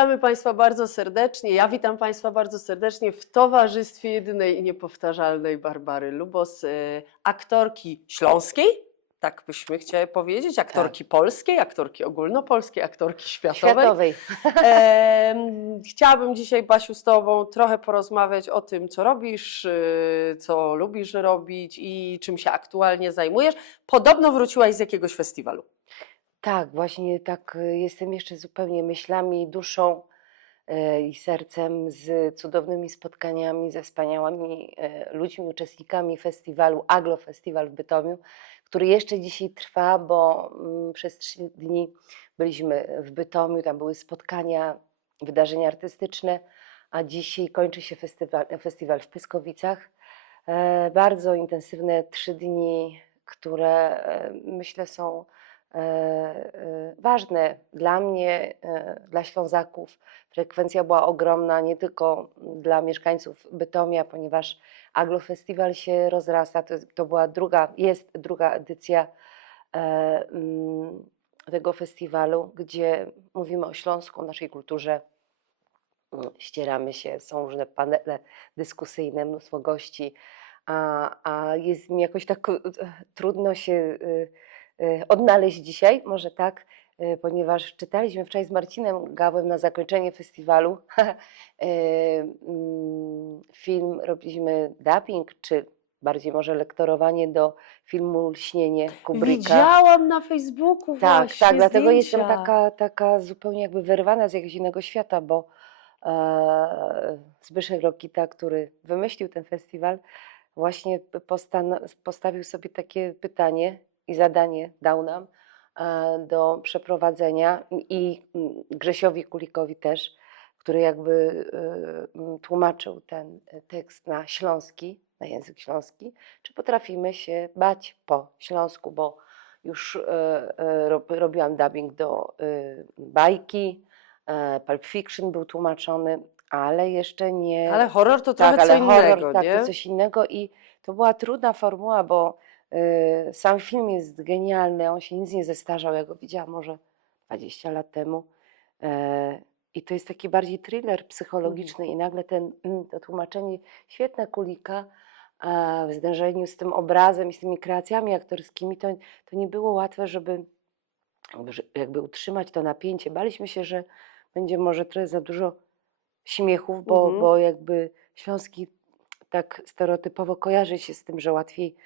Witamy Państwa bardzo serdecznie. Ja witam Państwa bardzo serdecznie w towarzystwie jedynej i niepowtarzalnej Barbary Lubos, aktorki śląskiej, tak byśmy chcieli powiedzieć, aktorki polskiej, aktorki ogólnopolskiej, aktorki światowej. Chciałabym dzisiaj, Basiu, z Tobą trochę porozmawiać o tym, co robisz, co lubisz robić i czym się aktualnie zajmujesz. Podobno wróciłaś z jakiegoś festiwalu. Tak, właśnie tak jestem jeszcze zupełnie myślami, duszą i sercem z cudownymi spotkaniami, ze wspaniałymi ludźmi, uczestnikami festiwalu Aglo Festiwal w Bytomiu, który jeszcze dzisiaj trwa, bo przez 3 dni byliśmy w Bytomiu, tam były spotkania, wydarzenia artystyczne, a dzisiaj kończy się festiwal w Pyskowicach. Bardzo intensywne 3 dni, które myślę są ważne dla mnie, dla Ślązaków. Frekwencja była ogromna, nie tylko dla mieszkańców Bytomia, ponieważ Aglo Festiwal się rozrasta. To była jest druga edycja tego festiwalu, gdzie mówimy o Śląsku, o naszej kulturze. Ścieramy się, są różne panele dyskusyjne, mnóstwo gości, a jest mi jakoś tak trudno się odnaleźć dzisiaj, może tak, ponieważ czytaliśmy wczoraj z Marcinem Gawłem na zakończenie festiwalu film, robiliśmy dubbing, czy bardziej może lektorowanie do filmu Lśnienie Kubricka. Widziałam na Facebooku właśnie Tak, dlatego zdjęcia. jestem taka zupełnie jakby wyrwana z jakiegoś innego świata, bo Zbyszek Rokita, który wymyślił ten festiwal, właśnie postawił sobie takie pytanie i zadanie dał nam do przeprowadzenia i Grzesiowi Kulikowi też, który jakby tłumaczył ten tekst na śląski, na język śląski, czy potrafimy się bać po śląsku, bo już robiłam dubbing do bajki, Pulp Fiction był tłumaczony, ale jeszcze nie... Ale horror to Tak, trochę co ale horror, innego, tak, nie? to coś innego i to była trudna formuła, bo sam film jest genialny, on się nic nie zestarzał, ja go widziałam może 20 lat temu i to jest taki bardziej thriller psychologiczny i nagle to tłumaczenie świetne Kulika w zderzeniu z tym obrazem i z tymi kreacjami aktorskimi, to nie było łatwe, żeby jakby utrzymać to napięcie. Baliśmy się, że będzie może trochę za dużo śmiechów, bo jakby śląski tak stereotypowo kojarzy się z tym, że łatwiej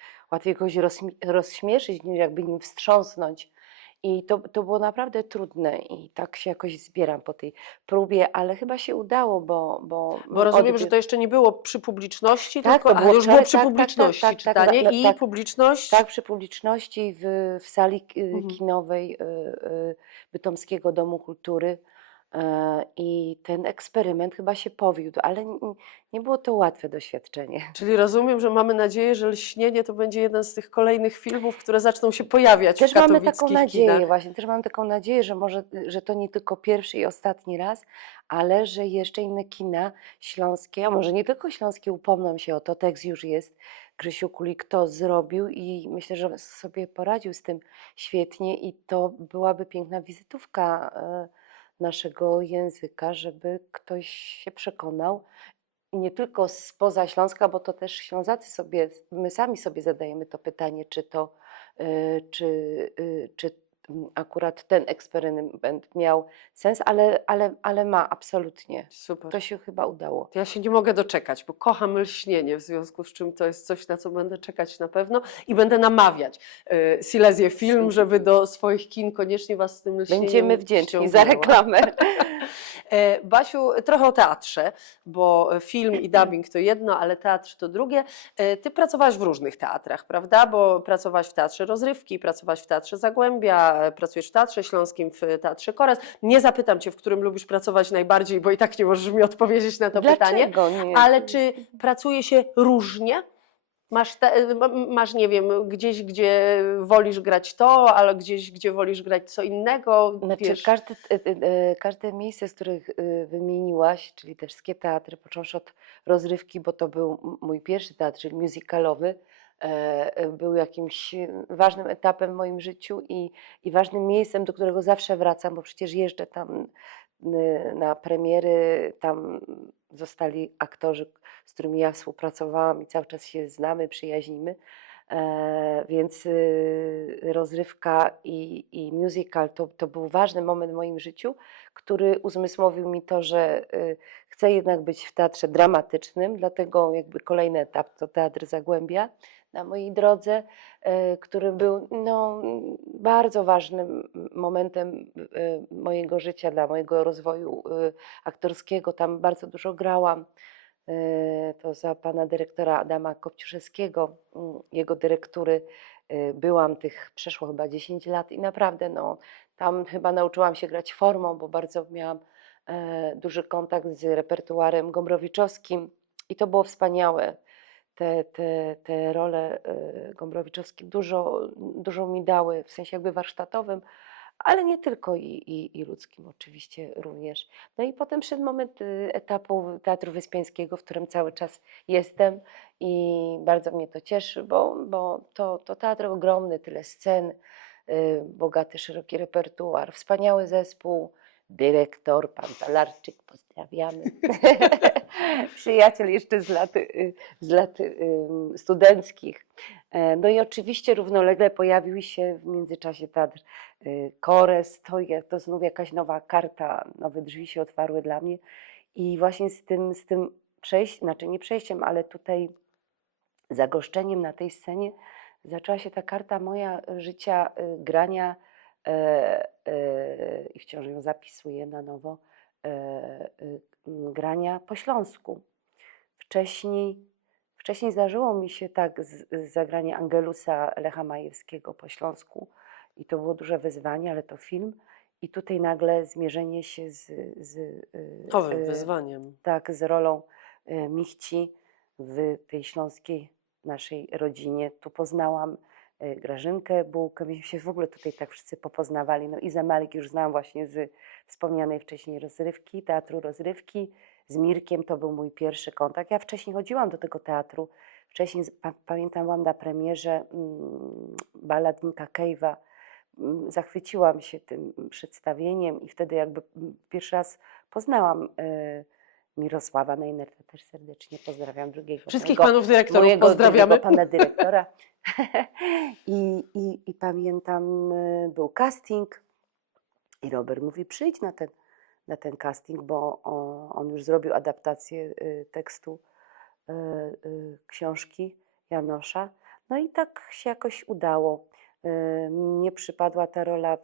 kogoś rozśmieszyć, niż jakby nim wstrząsnąć. I to było naprawdę trudne i tak się jakoś zbieram po tej próbie, ale chyba się udało, bo rozumiem, że to jeszcze nie było przy publiczności, tak, tylko to było już było wczoraj, przy publiczności czytanie i publiczność. Tak, przy publiczności w sali kinowej Bytomskiego Domu Kultury. I ten eksperyment chyba się powiódł, ale nie było to łatwe doświadczenie. Czyli rozumiem, że mamy nadzieję, że Lśnienie to będzie jeden z tych kolejnych filmów, które zaczną się pojawiać Też w mamy katowickich taką nadzieję kinach. właśnie, też mam taką nadzieję, że to nie tylko pierwszy i ostatni raz, ale że jeszcze inne kina śląskie, a może nie tylko śląskie, upomną się o to, tekst już jest, Grzesiu Kulik to zrobił i myślę, że sobie poradził z tym świetnie i to byłaby piękna wizytówka naszego języka, żeby ktoś się przekonał, i nie tylko spoza Śląska, bo to też Ślązacy my sami sobie zadajemy to pytanie, czy akurat ten eksperyment miał sens, ale ma absolutnie. Super. To się chyba udało. Ja się nie mogę doczekać, bo kocham Lśnienie, w związku z czym to jest coś, na co będę czekać na pewno i będę namawiać Silesię Film, żeby do swoich kin koniecznie Was z tym Lśnieniem Będziemy wdzięczni ściągnęła. za reklamę. Basiu, trochę o teatrze, bo film i dubbing to jedno, ale teatr to drugie. Ty pracowałaś w różnych teatrach, prawda? Bo pracowałaś w Teatrze Rozrywki, pracowałaś w Teatrze Zagłębia, pracujesz w Teatrze Śląskim, w Teatrze Koraz. Nie zapytam Cię, w którym lubisz pracować najbardziej, bo i tak nie możesz mi odpowiedzieć na to pytanie. Nie? Ale czy pracuje się różnie? Masz, nie wiem, gdzieś, gdzie wolisz grać to, ale gdzieś, gdzie wolisz grać co innego? Znaczy, Wiesz? każde miejsce, z których wymieniłaś, czyli te wszystkie teatry, począwszy od Rozrywki, bo to był mój pierwszy teatr, czyli musicalowy, był jakimś ważnym etapem w moim życiu i ważnym miejscem, do którego zawsze wracam, bo przecież jeżdżę tam na premiery tam zostali aktorzy, z którymi ja współpracowałam i cały czas się znamy, przyjaźnimy. Więc rozrywka i musical to był ważny moment w moim życiu, który uzmysłowił mi to, że chcę jednak być w teatrze dramatycznym, dlatego jakby kolejny etap to Teatr Zagłębia na mojej drodze, który był no, bardzo ważnym momentem mojego życia, dla mojego rozwoju aktorskiego. Tam bardzo dużo grałam. To za pana dyrektora Adama Kopciuszewskiego, jego dyrektury byłam przeszło chyba 10 lat i naprawdę no, tam chyba nauczyłam się grać formą, bo bardzo miałam duży kontakt z repertuarem gombrowiczowskim i to było wspaniałe. Te role gombrowiczowskie dużo mi dały, w sensie jakby warsztatowym, ale nie tylko i ludzkim oczywiście również. No i potem przyszedł moment etapu Teatru Wyspiańskiego, w którym cały czas jestem i bardzo mnie to cieszy, bo to teatr ogromny, tyle scen, bogaty, szeroki repertuar, wspaniały zespół, dyrektor, pan Talarczyk, pozdrawiamy. Przyjaciel jeszcze z lat studenckich. No i oczywiście równolegle pojawił się w międzyczasie teatr Kores, to znów jakaś nowa karta, nowe drzwi się otwarły dla mnie i właśnie z tym przejściem, znaczy nie przejściem, ale tutaj zagoszczeniem na tej scenie zaczęła się ta karta moja życia grania i wciąż ją zapisuję na nowo, grania po śląsku. Wcześniej zdarzyło mi się tak zagranie Angelusa Lecha Majewskiego po śląsku i to było duże wyzwanie, ale to film. I tutaj nagle zmierzenie się z Nowym wyzwaniem. tak, z rolą Michci w tej śląskiej naszej rodzinie. Tu poznałam Grażynkę Bułkę, myśmy się w ogóle tutaj tak wszyscy popoznawali. No Izę Malik już znałam właśnie z wspomnianej wcześniej rozrywki, Teatru Rozrywki. Z Mirkiem to był mój pierwszy kontakt. Ja wcześniej chodziłam do tego teatru. Wcześniej, pamiętam, byłam na premierze Balladnika Cave'a. Zachwyciłam się tym przedstawieniem i wtedy jakby pierwszy raz poznałam Mirosława Nejnerta, też serdecznie pozdrawiam, drugiego Wszystkich mojego, panów dyrektorów mojego pozdrawiamy. drugiego pana dyrektora. I pamiętam, był casting i Robert mówi, przyjdź na ten casting, bo on już zrobił adaptację tekstu książki Janosza. No i tak się jakoś udało. Mnie przypadła ta rola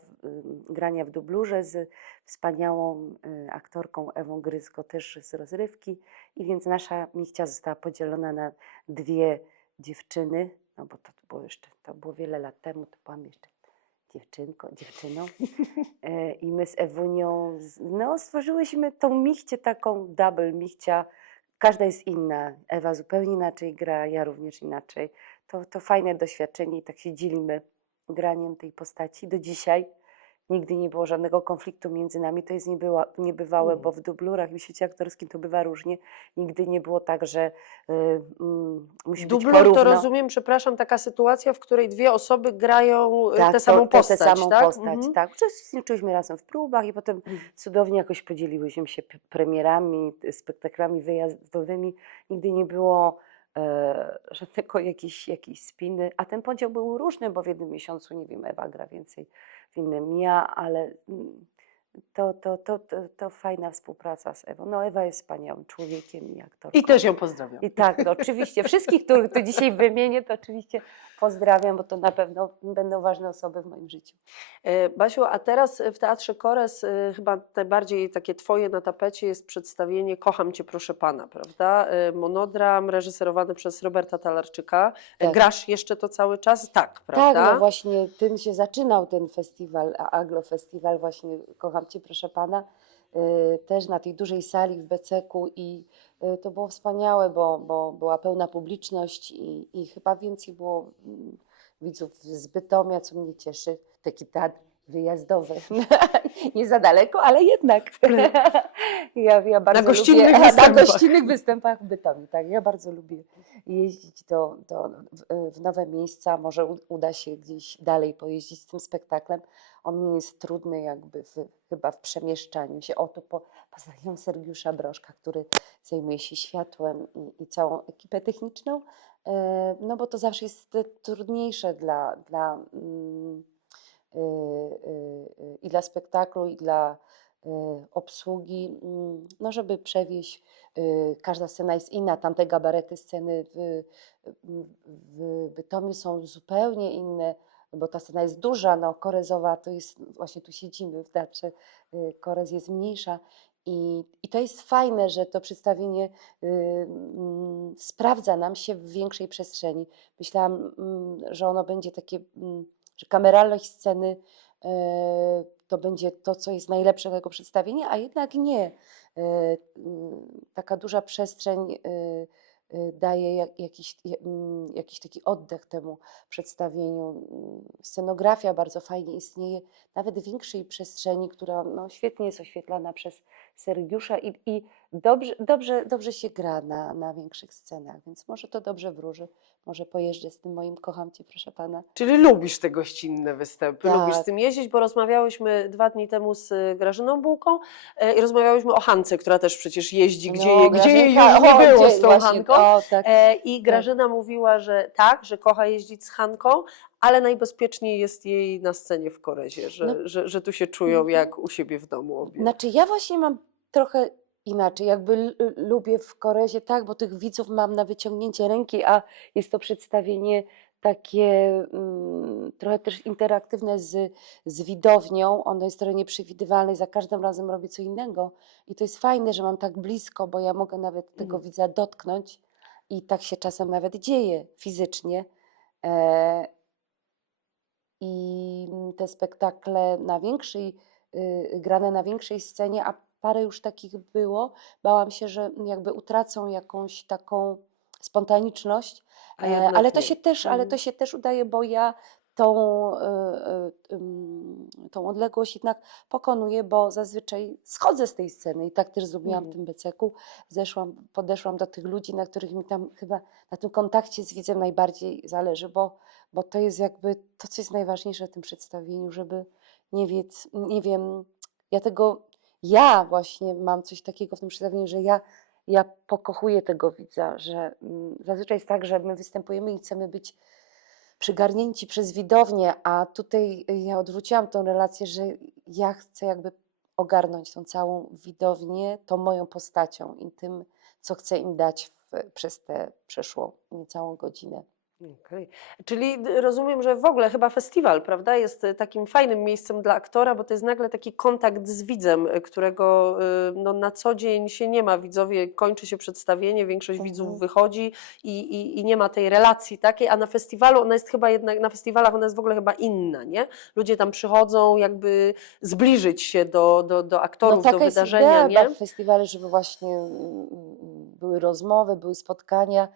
grania w dublurze z wspaniałą aktorką Ewą Gryzgo, też z rozrywki. I więc nasza Michcia została podzielona na dwie dziewczyny, no bo to było wiele lat temu, to byłam jeszcze dziewczyną. I my z Ewunią no, stworzyłyśmy tą Michcię, taką double Michcia. Każda jest inna. Ewa zupełnie inaczej gra, ja również inaczej. To fajne doświadczenie i tak się dzielimy graniem tej postaci. Do dzisiaj nigdy nie było żadnego konfliktu między nami. To jest niebywałe, bo w dublurach i w świecie aktorskim to bywa różnie. Nigdy nie było tak, że musi być Dublur porówno. to rozumiem, przepraszam, taka sytuacja, w której dwie osoby grają Tak, tę samą postać, tę samą tak? postać, tak. Uczestniczyliśmy razem w próbach i potem cudownie jakoś podzieliłyśmy się premierami, spektaklami wyjazdowymi. Nigdy nie było żadnego jakiejś spiny, a ten podział był różny, bo w jednym miesiącu, nie wiem, Ewa gra więcej, w innym ja, ale to fajna współpraca z Ewą. No Ewa jest wspaniałym człowiekiem i aktorką. I też ją pozdrawiam. I tak, no, oczywiście wszystkich, których tu dzisiaj wymienię, to oczywiście pozdrawiam, bo to na pewno będą ważne osoby w moim życiu. Basiu, a teraz w Teatrze Kores chyba najbardziej takie twoje na tapecie jest przedstawienie Kocham cię, proszę pana, prawda? Monodram reżyserowany przez Roberta Talarczyka. Tak. Grasz jeszcze to cały czas? Tak, prawda? Tak, no właśnie tym się zaczynał ten festiwal, Aglo Festiwal, właśnie Kocham cię, proszę pana, też na tej dużej sali w Beceku i to było wspaniałe, bo była pełna publiczność i chyba więcej było widzów z Bytomia, co mnie cieszy. Taki teatr wyjazdowy. Nie za daleko, ale jednak. Ja bardzo Na gościnnych lubię, występach. Na gościnnych występach w Bytomiu. Tak, ja bardzo lubię jeździć w nowe miejsca. Może uda się gdzieś dalej pojeździć z tym spektaklem. on nie jest trudny jakby chyba w przemieszczaniu się. O, tu pozdrawiam Sergiusza Brożka, który zajmuje się światłem i całą ekipę techniczną, no bo to zawsze jest trudniejsze i dla spektaklu, i dla obsługi, no żeby przewieźć, każda scena jest inna, tamte gabarety sceny w Bytomiu są zupełnie inne, bo ta scena jest duża, no Korezowa to jest, właśnie tu siedzimy w teatrze, Korez jest mniejsza i to jest fajne, że to przedstawienie sprawdza nam się w większej przestrzeni. Myślałam, że ono będzie takie, że kameralność sceny to będzie to, co jest najlepsze tego przedstawienia, a jednak nie. Taka duża przestrzeń daje jakiś taki oddech temu przedstawieniu. Scenografia bardzo fajnie istnieje, nawet w większej przestrzeni, która no, świetnie jest oświetlana przez Sergiusza i dobrze się gra na większych scenach, więc może to dobrze wróży. Może pojeżdżę z tym moim kocham cię, proszę pana. Czyli lubisz te gościnne występy, lubisz z Tak. tym jeździć, bo rozmawiałyśmy 2 dni temu z Grażyną Bułką i rozmawiałyśmy o Hance, która też przecież jeździ, gdzie jej Grażynka, już nie było gdzie z tą właśnie, Hanką. tak. I Grażyna mówiła, że tak, że kocha jeździć z Hanką, ale najbezpieczniej jest jej na scenie w Korezie, No, że tu się czują jak u siebie w domu obie. Znaczy ja właśnie mam trochę inaczej, jakby lubię w Korezie, tak, bo tych widzów mam na wyciągnięcie ręki, a jest to przedstawienie takie trochę też interaktywne z widownią. Ono jest trochę nieprzewidywalne i za każdym razem robię co innego. I to jest fajne, że mam tak blisko, bo ja mogę nawet tego widza dotknąć i tak się czasem nawet dzieje fizycznie. E, I te spektakle grane na większej scenie, a parę już takich było, bałam się, że jakby utracą jakąś taką spontaniczność, A jednak ale to nie. się też, udaje, bo ja tą odległość jednak pokonuję, bo zazwyczaj schodzę z tej sceny i tak też zrobiłam w tym beceku. Podeszłam do tych ludzi, na których mi tam chyba na tym kontakcie z widzem najbardziej zależy, bo to jest jakby to, co jest najważniejsze w tym przedstawieniu, żeby nie wiem, ja właśnie mam coś takiego w tym przedstawieniu, że ja pokochuję tego widza, że zazwyczaj jest tak, że my występujemy i chcemy być przygarnięci przez widownię, a tutaj ja odwróciłam tą relację, że ja chcę jakby ogarnąć tą całą widownię, tą moją postacią i tym, co chcę im dać przez tę przeszłą niecałą godzinę. Okej. Czyli rozumiem, że w ogóle chyba festiwal, prawda, jest takim fajnym miejscem dla aktora, bo to jest nagle taki kontakt z widzem, którego no, na co dzień się nie ma. Widzowie, kończy się przedstawienie, większość widzów wychodzi i nie ma tej relacji takiej, a na festiwalu ona jest chyba jednak, na festiwalach ona jest w ogóle chyba inna, nie? Ludzie tam przychodzą jakby zbliżyć się do aktorów, do Taka jest wydarzenia, idea nie? w festiwalu, żeby właśnie były rozmowy, były spotkania.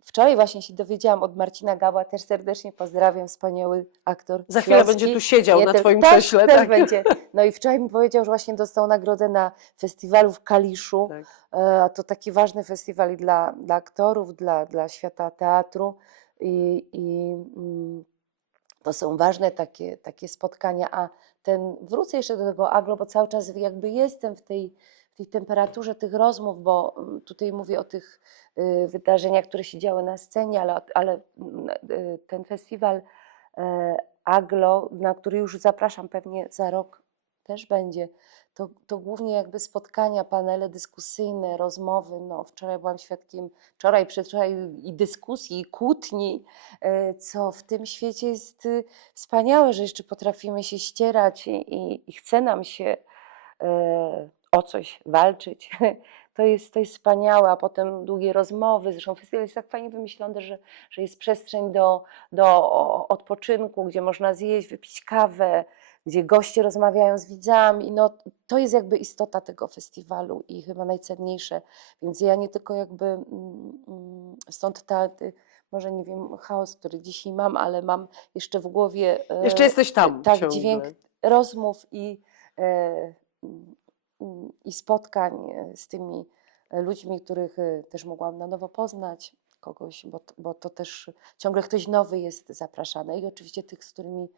Wczoraj właśnie się dowiedziałam od Marcina Gawła, też serdecznie pozdrawiam, wspaniały aktor Za chwilę śląski. będzie tu siedział na twoim tak, krześle, też tak? będzie. No i wczoraj mi powiedział, że właśnie dostał nagrodę na festiwalu w Kaliszu. Tak. A to taki ważny festiwal i dla aktorów, dla świata teatru. To są ważne takie spotkania, a wrócę jeszcze do tego Aglo, bo cały czas jakby jestem w tej temperaturze tych rozmów, bo tutaj mówię o tych wydarzeniach, które się działy na scenie, ale ten festiwal Aglo, na który już zapraszam pewnie za rok też będzie, to głównie jakby spotkania, panele dyskusyjne, rozmowy. No, wczoraj byłam świadkiem, przedwczoraj i dyskusji, i kłótni, co w tym świecie jest wspaniałe, że jeszcze potrafimy się ścierać i chce nam się o coś walczyć. To jest wspaniałe, a potem długie rozmowy. Zresztą festiwal jest tak fajnie wymyślony, że jest przestrzeń do odpoczynku, gdzie można zjeść, wypić kawę, gdzie goście rozmawiają z widzami. No, to jest jakby istota tego festiwalu i chyba najcenniejsze. Więc ja nie tylko jakby stąd może nie wiem, chaos, który dzisiaj mam, ale mam jeszcze w głowie Jeszcze jesteś tam tak, ciągle. dźwięk rozmów i spotkań z tymi ludźmi, których też mogłam na nowo poznać, kogoś, bo to też ciągle ktoś nowy jest zapraszany i oczywiście tych, z którymi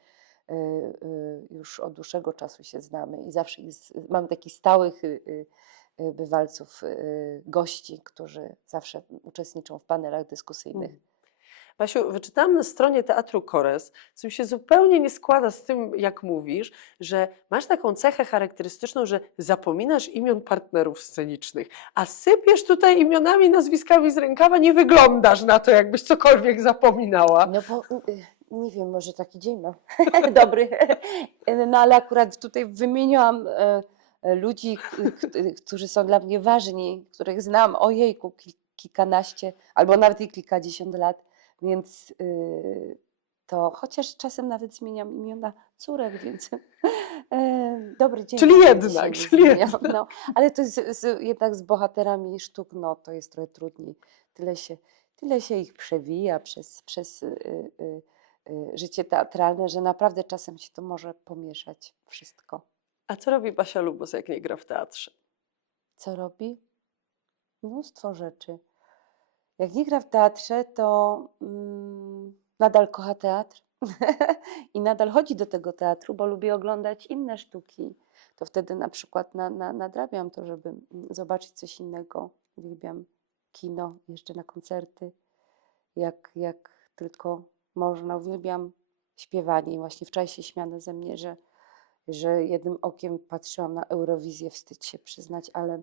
już od dłuższego czasu się znamy i zawsze mam takich stałych bywalców, gości, którzy zawsze uczestniczą w panelach dyskusyjnych. Basiu, wyczytałam na stronie Teatru Kores, co mi się zupełnie nie składa z tym, jak mówisz, że masz taką cechę charakterystyczną, że zapominasz imion partnerów scenicznych, a sypiesz tutaj imionami, nazwiskami z rękawa, nie wyglądasz na to, jakbyś cokolwiek zapominała. No bo nie wiem, może taki dzień mam dobry, no ale akurat tutaj wymieniłam ludzi, którzy są dla mnie ważni, których znam, ojejku, kilkanaście albo nawet i kilkadziesiąt lat, więc to chociaż czasem nawet zmieniam imiona córek, więc dobry dzień. Czyli nawet jednak, dzisiaj czyli nie zmieniam, jednak. no, ale to jest jednak z bohaterami sztuk, no to jest trochę trudniej. Tyle się ich przewija przez życie teatralne, że naprawdę czasem się to może pomieszać wszystko. A co robi Basia Lubos, jak nie gra w teatrze? Co robi? Mnóstwo rzeczy. Jak nie gra w teatrze, to nadal kocha teatr i nadal chodzi do tego teatru, bo lubi oglądać inne sztuki. To wtedy na przykład nadrabiam to, żeby zobaczyć coś innego. Uwielbiam kino, jeszcze na koncerty, jak tylko można. Uwielbiam śpiewanie. I właśnie wczoraj się śmiano ze mnie, że jednym okiem patrzyłam na Eurowizję, wstyd się przyznać, ale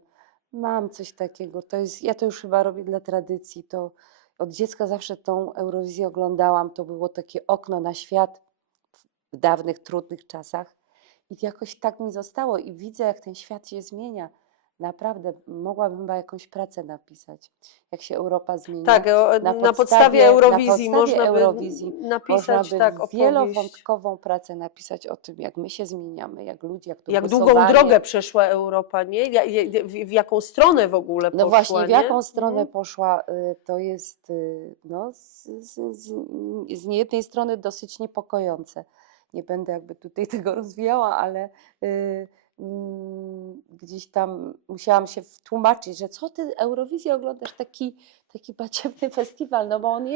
mam coś takiego. Ja to już chyba robię dla tradycji. To od dziecka zawsze tą Eurowizję oglądałam. To było takie okno na świat w dawnych, trudnych czasach. I jakoś tak mi zostało i widzę, jak ten świat się zmienia. Naprawdę, mogłabym chyba jakąś pracę napisać, jak się Europa zmienia. Tak, na podstawie Eurowizji można by napisać tak, opowieść. Wielowątkową pracę napisać o tym, jak my się zmieniamy, jak ludzie, jak to Jak długą głosowanie. drogę przeszła Europa, nie? W jaką stronę w ogóle poszła, No właśnie, w jaką nie? stronę poszła, to jest no, z niejednej strony dosyć niepokojące. Nie będę jakby tutaj tego rozwijała, ale gdzieś tam musiałam się wtłumaczyć, że co ty Eurowizję oglądasz, taki badziewny festiwal, no bo on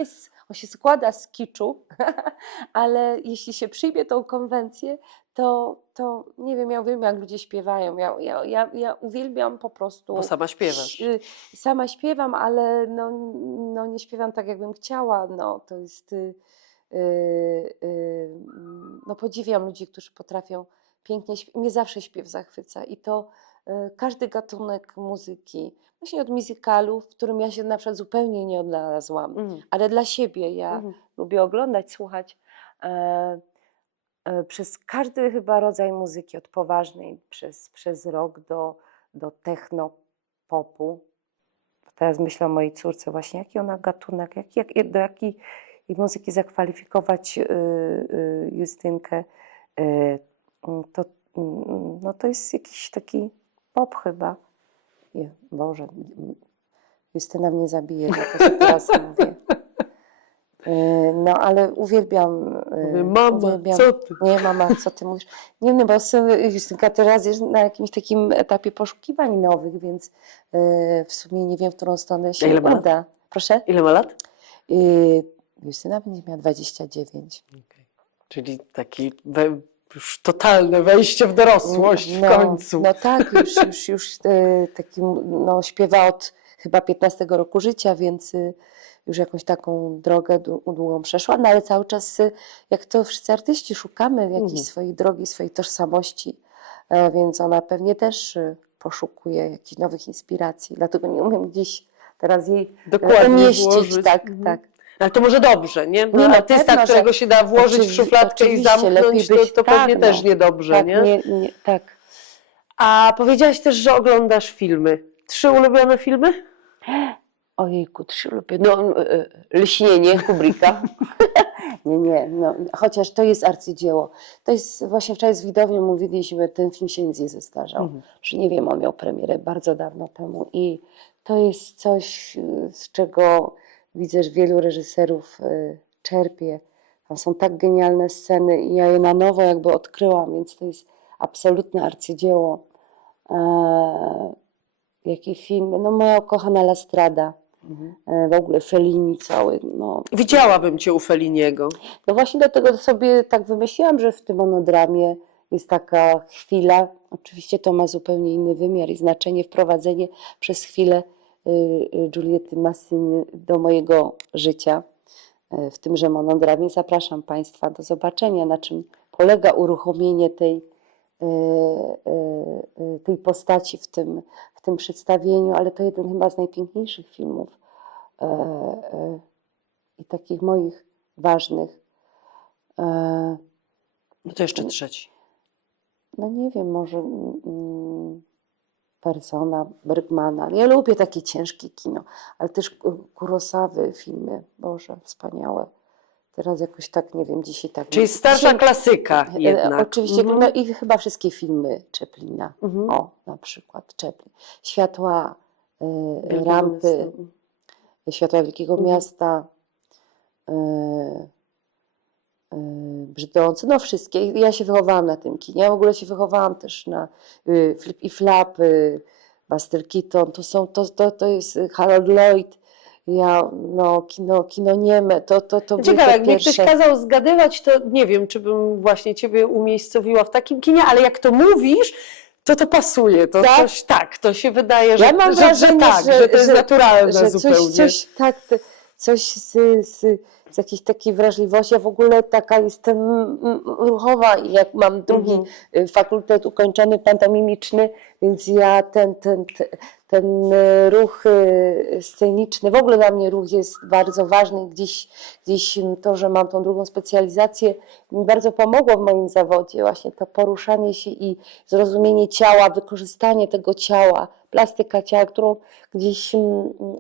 się składa z kiczu, ale jeśli się przyjmie tą konwencję, to nie wiem, ja uwielbiam, jak ludzie śpiewają. Ja uwielbiam po prostu. Bo sama śpiewasz. Sama śpiewam, ale no nie śpiewam tak, jakbym chciała. No, to jest. No podziwiam ludzi, którzy potrafią pięknie śpiewać. Mnie zawsze śpiew zachwyca i to każdy gatunek muzyki, właśnie od muzykalu, w którym ja się na przykład zupełnie nie odnalazłam, ale dla siebie ja lubię oglądać, słuchać przez każdy chyba rodzaj muzyki, od poważnej przez rock do techno, popu. Teraz myślę o mojej córce właśnie, jaki ona gatunek, do jakiej muzyki zakwalifikować Justynkę, to jest jakiś taki pop chyba. Boże, Justyna mnie zabije, jak to się teraz mówię. No ale uwielbiam. Mama, co ty? Nie, mama, co ty mówisz? Nie wiem, bo Justynka teraz jest na jakimś takim etapie poszukiwań nowych, więc w sumie nie wiem, w którą stronę się Ile ma lat? uda. Proszę? Ile ma lat? Justyna będzie miała 29. Okay. Czyli taki już totalne wejście w dorosłość w końcu. No tak, już taki, śpiewa od chyba 15 roku życia, więc już jakąś taką drogę długą przeszła, no ale cały czas, jak to wszyscy artyści, szukamy jakiejś swojej drogi, swojej tożsamości, więc ona pewnie też poszukuje jakichś nowych inspiracji, dlatego nie umiem gdzieś teraz jej umieścić. Włożyć. Tak. Ale to może dobrze, nie? Nie, na artysta, pewno, którego się da włożyć w szufladkę i zamknąć, to pewnie też niedobrze, tak, nie? Tak. A powiedziałaś też, że oglądasz filmy. 3 ulubione filmy? Ojejku, 3 ulubione. Lśnienie Kubricka. Nie, chociaż to jest arcydzieło. To jest, właśnie wczoraj z widownią mówiliśmy, ten film się nic nie zestarzał. Że nie wiem, on miał premierę bardzo dawno temu i to jest coś, z czego widzę, że wielu reżyserów czerpie. Tam są tak genialne sceny i ja je na nowo jakby odkryłam, więc to jest absolutne arcydzieło. Jaki film? No, moja ukochana La Strada. w ogóle Fellini cały, no. Widziałabym cię u Felliniego. No właśnie dlatego sobie tak wymyśliłam, że w tym monodramie jest taka chwila, oczywiście to ma zupełnie inny wymiar i znaczenie, wprowadzenie przez chwilę Giulietty Massiny do mojego życia w tymże monodramie. Zapraszam Państwa do zobaczenia, na czym polega uruchomienie tej postaci w tym przedstawieniu, ale to jeden chyba z najpiękniejszych filmów i takich moich ważnych. No to jeszcze trzeci. No nie wiem, może Persona, Bergmana. Ja lubię takie ciężkie kino, ale też Kurosawy filmy, Boże, wspaniałe. Teraz jakoś tak, nie wiem, dzisiaj tak... Czyli starsza dzisiaj, klasyka jednak. Oczywiście, no i chyba wszystkie filmy Chaplina. O, na przykład Chaplin. Światła, rampy, Światła Wielkiego Miasta, Brzdący, no wszystkie. Ja się wychowałam na tym kinie. Ja w ogóle się wychowałam też na Flip i Flap, Buster Keaton, to jest Harold Lloyd. Ja, no, kino nieme, to były Ciekawe, te jakby ktoś pierwsze. kazał zgadywać, to nie wiem, czy bym właśnie ciebie umiejscowiła w takim kinie, ale jak to mówisz, to pasuje. To Tak? coś, tak, to się wydaje, że, Ja mam że wrażenie, tak, że to jest naturalne że zupełnie. coś z jakiejś takiej wrażliwości. Ja w ogóle taka jestem ruchowa i jak mam drugi fakultet ukończony pantomimiczny, więc ja ten ruch sceniczny, w ogóle dla mnie ruch jest bardzo ważny. Gdzieś to, że mam tą drugą specjalizację, mi bardzo pomogło w moim zawodzie. Właśnie to poruszanie się i zrozumienie ciała, wykorzystanie tego ciała, plastyka ciała, którą gdzieś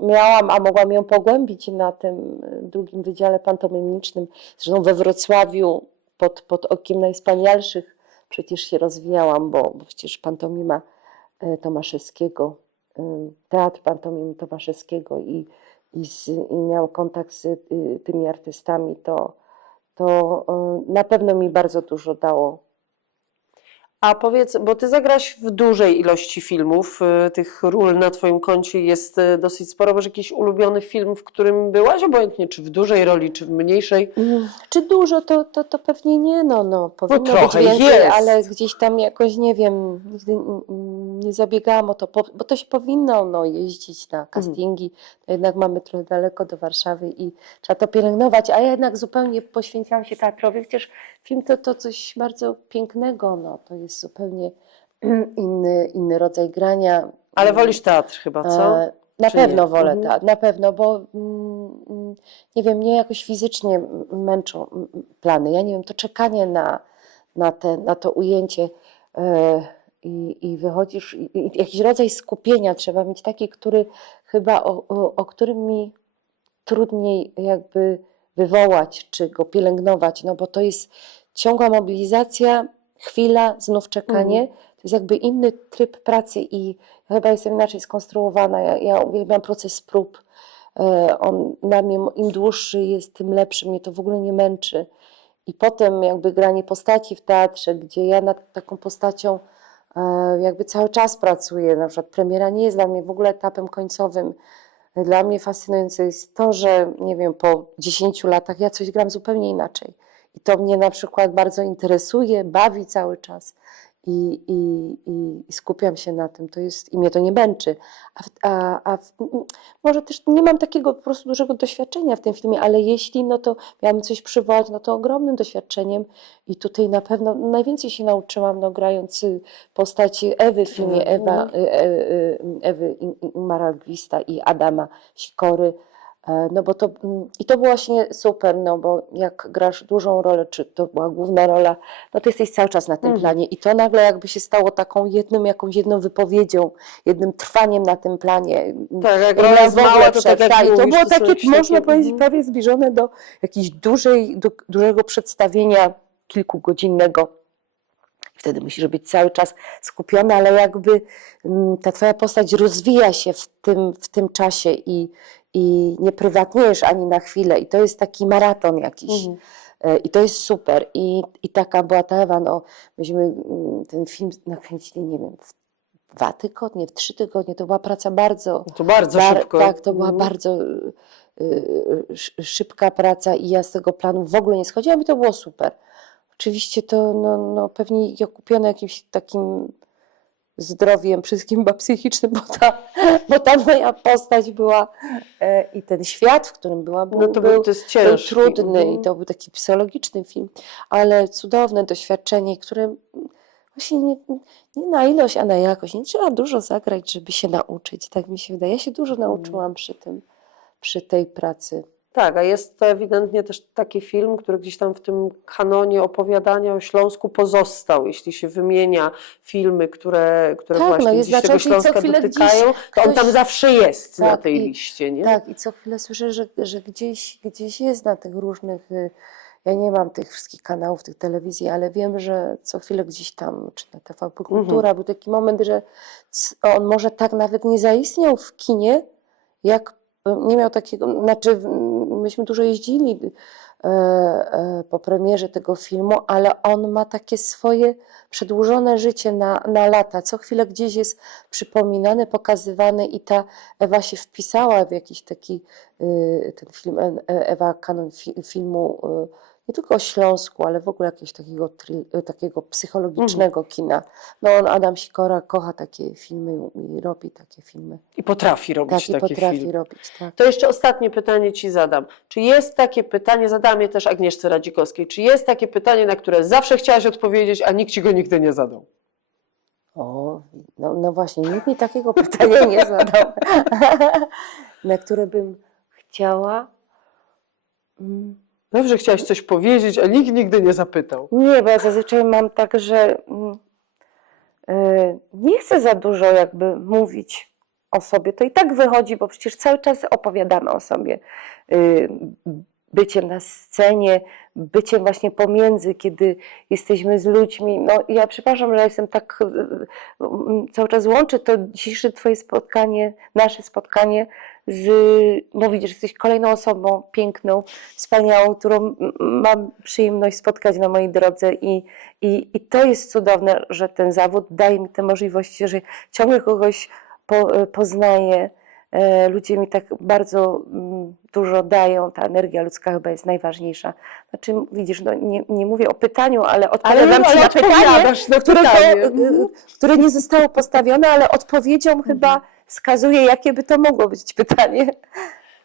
miałam, a mogłam ją pogłębić na tym drugim wydziale pantomimicznym. Zresztą we Wrocławiu pod okiem najwspanialszych przecież się rozwijałam, bo przecież pantomima Tomaszewskiego, teatr pantomimy Tomaszewskiego i miałam kontakt z tymi artystami, to na pewno mi bardzo dużo dało. A powiedz, bo ty zagraś w dużej ilości filmów, tych ról na twoim koncie jest dosyć sporo. Masz jakiś ulubiony film, w którym byłaś, obojętnie czy w dużej roli, czy w mniejszej? Czy dużo, to pewnie nie, no powinno być trochę więcej, jest. ale gdzieś tam jakoś, nie wiem, nigdy nie zabiegałam o to, bo to się powinno jeździć na castingi, to jednak mamy trochę daleko do Warszawy i trzeba to pielęgnować, a ja jednak zupełnie poświęciłam się teatrowi, chociaż film to coś bardzo pięknego, no to jest zupełnie inny rodzaj grania. Ale wolisz teatr chyba, co? Na Czy pewno nie? wolę teatr, na pewno, bo nie wiem, mnie jakoś fizycznie męczą plany. Ja nie wiem, to czekanie na to ujęcie i wychodzisz, i jakiś rodzaj skupienia trzeba mieć taki, który chyba o którym mi trudniej jakby wywołać, czy go pielęgnować, no bo to jest ciągła mobilizacja, chwila, znów czekanie. To jest jakby inny tryb pracy i chyba jestem inaczej skonstruowana. Ja uwielbiam proces prób. On dla mnie, im dłuższy jest, tym lepszy. Mnie to w ogóle nie męczy. I potem jakby granie postaci w teatrze, gdzie ja nad taką postacią jakby cały czas pracuję. Na przykład premiera nie jest dla mnie w ogóle etapem końcowym. Dla mnie fascynujące jest to, że nie wiem, po 10 latach ja coś gram zupełnie inaczej. I to mnie na przykład bardzo interesuje, bawi cały czas. I skupiam się na tym, i mnie to nie męczy. Może też nie mam takiego po prostu dużego doświadczenia w tym filmie, ale jeśli, no to miałabym coś przywołać, no to ogromnym doświadczeniem i tutaj na pewno najwięcej się nauczyłam, no, grając postaci Ewy w filmie Ewy Ingmara Glista i Adama Sikory. No bo to było właśnie super, no bo jak grasz dużą rolę, czy to była główna rola, no to jesteś cały czas na tym planie i to nagle jakby się stało taką jakąś jedną wypowiedzią, jednym trwaniem na tym planie. Tak, jak I rola ja jest mała, to tak jak i to mówisz, było to są takie, jakieś można takie, powiedzieć, prawie zbliżone do jakiejś dużego przedstawienia kilkugodzinnego. Wtedy musisz być cały czas skupiona, ale jakby ta twoja postać rozwija się w tym czasie i nie prywatniejesz ani na chwilę. I to jest taki maraton jakiś. I to jest super. I taka była ta Ewa, no, myśmy ten film nakręcili, nie wiem, w 2 tygodnie, w 3 tygodnie. To była praca bardzo... To bardzo szybko. Tak, to była Mhm. bardzo szybka praca i ja z tego planu w ogóle nie schodziłam i to było super. Oczywiście to pewnie ja kupione jakimś takim zdrowiem, wszystkim chyba psychicznym, bo ta moja postać była i ten świat, w którym była, No to jest był ciężki. trudny Mhm. i to był taki psychologiczny film, ale cudowne doświadczenie, które właśnie nie na ilość, a na jakość. Nie trzeba dużo zagrać, żeby się nauczyć, tak mi się wydaje. Ja się dużo nauczyłam przy tej pracy. Tak, a jest to ewidentnie też taki film, który gdzieś tam w tym kanonie opowiadania o Śląsku pozostał. Jeśli się wymienia filmy, które Tak, właśnie jest gdzieś tego znaczący i co Śląska chwilę dotykają, to on ktoś- tam zawsze jest na Tak, tej i- liście, nie? Tak, i co chwilę słyszę, że gdzieś jest na tych różnych, ja nie mam tych wszystkich kanałów, tych telewizji, ale wiem, że co chwilę gdzieś tam, czy na TVP Kultura, był taki moment, że on może tak nawet nie zaistniał w kinie, jak nie miał takiego, znaczy myśmy dużo jeździli po premierze tego filmu, ale on ma takie swoje przedłużone życie na lata. Co chwilę gdzieś jest przypominany, pokazywany i ta Ewa się wpisała w jakiś taki ten film, Ewa kanon filmu nie tylko o Śląsku, ale w ogóle jakiegoś takiego psychologicznego kina. No Adam Sikora kocha takie filmy i robi takie filmy. I potrafi robić Tak, i takie potrafi filmy. robić, tak. To jeszcze ostatnie pytanie Ci zadam. Czy jest takie pytanie, zadam je też Agnieszce Radzikowskiej, czy jest takie pytanie, na które zawsze chciałaś odpowiedzieć, a nikt Ci go nigdy nie zadał? O, no właśnie, nikt mi takiego pytania nie zadał, na które bym chciała. Zawsze chciałaś coś powiedzieć, a nikt nigdy nie zapytał. Nie, bo ja zazwyczaj mam tak, że nie chcę za dużo jakby mówić o sobie. To i tak wychodzi, bo przecież cały czas opowiadamy o sobie. Byciem na scenie, byciem właśnie pomiędzy, kiedy jesteśmy z ludźmi. No ja przepraszam, że jestem tak, cały czas łączę to dzisiejsze Twoje spotkanie, nasze spotkanie bo widzisz, jesteś kolejną osobą piękną, wspaniałą, którą mam przyjemność spotkać na mojej drodze i to jest cudowne, że ten zawód daje mi te możliwości, że ciągle kogoś poznaję. Ludzie mi tak bardzo dużo dają, ta energia ludzka chyba jest najważniejsza. Znaczy, widzisz, no, nie mówię o pytaniu, ale odpowiadam Ci na pytanie, odpowiadasz na pytanie. które nie zostało postawione, ale odpowiedzią chyba wskazuje, jakie by to mogło być pytanie.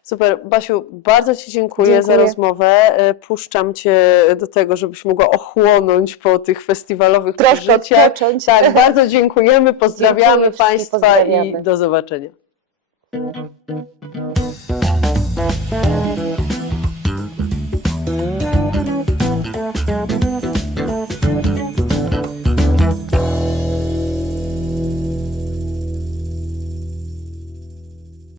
Super. Basiu, bardzo Ci dziękuję za rozmowę. Puszczam Cię do tego, żebyś mogła ochłonąć po tych festiwalowych Troszkę przeżyciach. odpocząć. Tak, bardzo dziękujemy, pozdrawiamy Dziękuję, Państwa pozdrawiamy. i do zobaczenia.